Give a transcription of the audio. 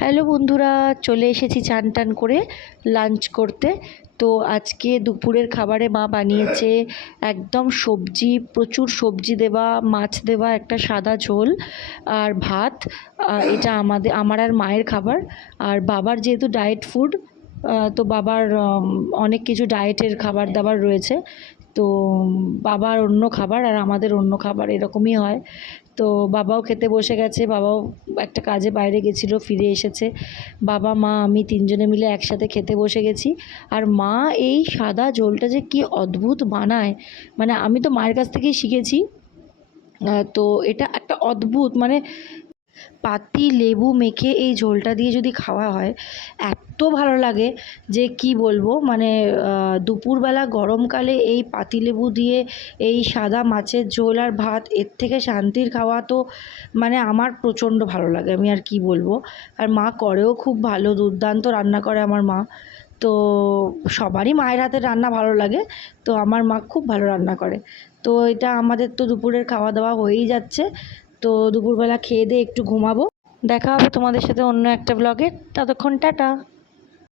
Hello বন্ধুরা, চলে এসেছি চান টান করে লাঞ্চ করতে। তো আজকে দুপুরের খাবারে মা বানিয়েছে একদম সবজি, প্রচুর সবজি দেওয়া, মাছ দেওয়া, একটা সাদা ঝোল আর ভাত। এটা আমাদের, আমার আর মায়ের খাবার। আর বাবার যেহেতু ডায়েট ফুড তো বাবার অনেক কিছু ডায়েটের খাবার দাবার রয়েছে। তো বাবার অন্য খাবার আর আমাদের অন্য খাবার এরকমই হয়। তো বাবাও খেতে বসে গেছে, বাবাও একটা কাজে বাইরে গেছিল, ফিরে এসেছে। বাবা, মা, আমি তিনজনে মিলে একসাথে খেতে বসে গেছি। আর মা এই সাদা ঝোলটা যে কি অদ্ভুত বানায়। মানে আমি তো মায়ের কাছ থেকেই শিখেছি। তো এটা একটা অদ্ভুত মানে পাতি, লেবু মেখে এই ঝোলটা দিয়ে যদি খাওয়া হয়, এত ভালো লাগে যে কি বলব? মানে দুপুরবেলা গরমকালে এই পাতিলেবু দিয়ে এই সাদা মাছের ঝোল আর ভাত, এর থেকে শান্তির খাওয়া তো মানে আমার প্রচণ্ড ভালো লাগে, আমি আর কি বলব? আর মা করেও খুব ভালো, দুর্দান্ত রান্না করে আমার মা। তো সবারই মায়ের হাতের রান্না ভালো লাগে, তো আমার মা খুব ভালো রান্না করে। তো এটা আমাদের তো দুপুরের খাওয়া দাওয়া হয়েই যাচ্ছে। তো দুপুরবেলা খেয়ে দিয়ে একটু ঘুমাবো। দেখা হবে তোমাদের সাথে অন্য একটা ব্লগে ততক্ষণ টাটা।